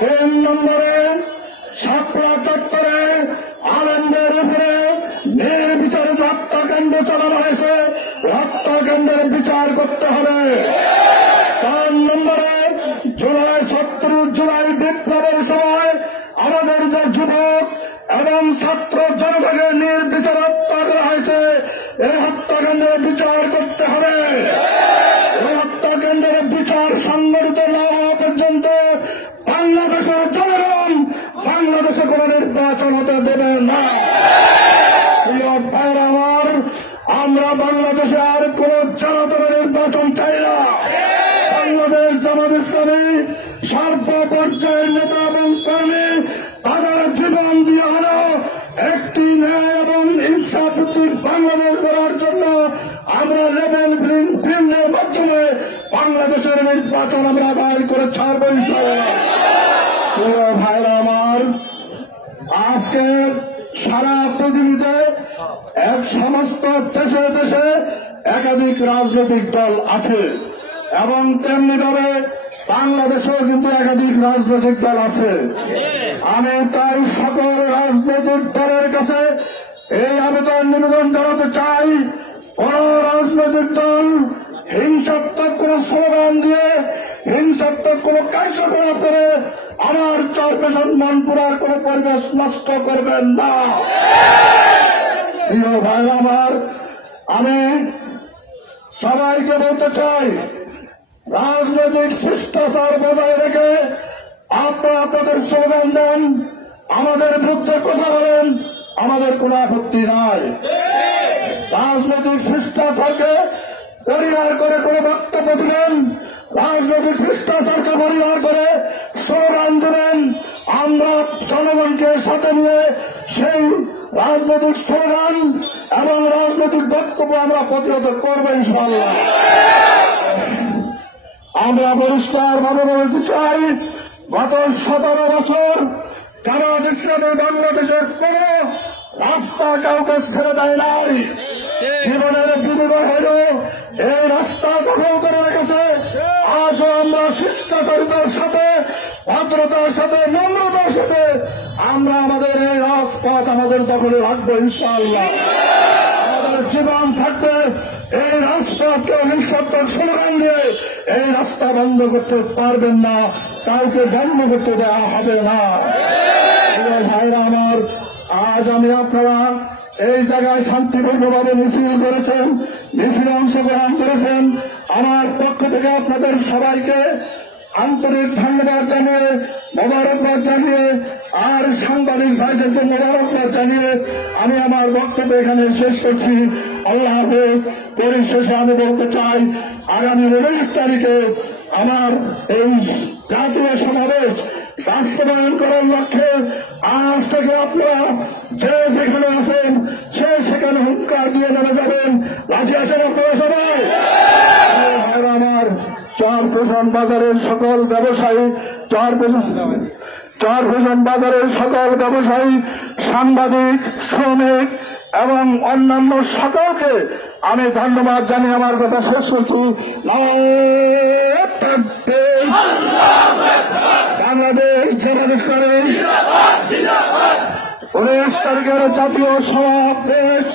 3 নম্বরে শাপলা চত্বরে আলেমদের উপরে নির্বিচারে হত্যাকাণ্ড চালানো হয়েছে, হত্যাকাণ্ডের বিচার করতে হবে। 4 নম্বরে জুলাই 36 জুলাই বিপ্লবের সময় আমাদের যে যুবক এবং ছাত্র জনতাকে নির্বিচারে হত্যা করা হয়েছে, এই হত্যাকাণ্ডের বিচার করতে হবে। এই হত্যাকাণ্ডের বিচার সংগঠিত না হওয়া পর্যন্ত বাংলাদেশের জনগণ বাংলাদেশে কোন নির্বাচন হতে দেবে না। প্রিয় ভাইরা আমার, আমরা বাংলাদেশে আর কোন জনতার নির্বাচন চাই না। বাংলাদেশ জামাত ইসলামী সর্বপর্যায়ের নেতা এবং কর্মী তাদের জীবন দিয়ে হলো একটি ন্যায় এবং ইনসাফভিত্তিক বাংলাদেশ গড়ার জন্য আমরা লেভেল ফিল্ডের মাধ্যমে বাংলাদেশের নির্বাচন আমরা আদায় করে ছাড়ব ইনশাআল্লাহ। প্রিয় ভাইরা আমার, আজকে সারা পৃথিবীতে এক সমস্ত দেশে দেশে একাধিক রাজনৈতিক দল আছে এবং তেমনি ভাবে বাংলাদেশেও কিন্তু একাধিক রাজনৈতিক দল আছে। আমি তাই সকল রাজনৈতিক দলের কাছে এই আবেদন নিবেদন জানাতে চাই, কোন রাজনৈতিক দল হিংসাত্মক কোন স্লোগান দিয়ে হিংসাত্মক কোন কার্যকলাপ করে আমার চরপেশন মনপুরার কোন পরিবেশ নষ্ট করবেন না। প্রিয় ভাইরা আমার, আমি সবাইকে বলতে চাই, রাজনৈতিক শিষ্টাচার বজায় রেখে আপনারা আপনাদের স্লোগান দেন, আমাদের বিরুদ্ধে কথা বলেন, আমাদের কোন আপত্তি নাই। রাজনৈতিক শিষ্টাচারকে পরিহার করে কোন বক্তব্য দিবেন, রাজনৈতিক শিষ্টাচারকে পরিহার করে স্লোগান দেবেন, আমরা জনগণকে সাথে নিয়ে সেই রাজনৈতিক স্লোগান এবং রাজনৈতিক বক্তব্য আমরা প্রতিহত করবো ইনশাআল্লাহ। আমরা পরিষ্কার ভাবে বলতে চাই, গত 17 বছর জামাত ইসলামী বাংলাদেশের কোন রাস্তা কাউকে ছেড়ে দেয় নাই। জীবনের বিনিময় হল এই রাস্তা দখল করে রেখেছে। আজও আমরা শিষ্টাচারিতার সাথে, ভদ্রতার সাথে, নম্রতার সাথে আমরা আমাদের এই রাজপথ আমাদের দখলে রাখবো ইনশাআল্লাহ। আমাদের জীবন থাকবে এই রাজপথকে হিংসাত্মক স্লোগান দিয়ে এই রাস্তা বন্ধ করতে পারবেন না, কাউকে বন্ধ করতে দেওয়া হবে না। ভাইরা আমার, আজ আমি আপনারা এই জায়গায় শান্তিপূর্ণভাবে মিছিল করেছেন, মিছিলে অংশগ্রহণ করেছেন, আমার পক্ষ থেকে আপনাদের সবাইকে আন্তরিক ধন্যবাদ জানিয়ে, মোবারকবাদ জানিয়ে, আর সাংবাদিক ভাইদেরকে মোবারকবাদ জানিয়ে আমি আমার বক্তব্য এখানে শেষ করছি। আল্লাহ হাফেজ। পরিশেষে আমি বলতে চাই, আগামী 19 তারিখে আমার এই জাতীয় সমাবেশ বাস্তবায়ন করার লক্ষ্যে আজ থেকে আপনারা যে যেখানে আছেন সে সেখানে হুঙ্কার দিয়ে নেমে যাবেন। রাজি আছেন আপনারা সবাই? আমার চরপেশন বাজারের সকল ব্যবসায়ী, চরপেশন বাজারের সকল ব্যবসায়ী, সাংবাদিক, শ্রমিক এবং অন্যান্য সকলকে আমি ধন্যবাদ জানিয়ে আমার কথা শেষ করছি। বাংলাদেশ জামাত ইসলামী 19 তারিখের জাতীয় সমাবেশ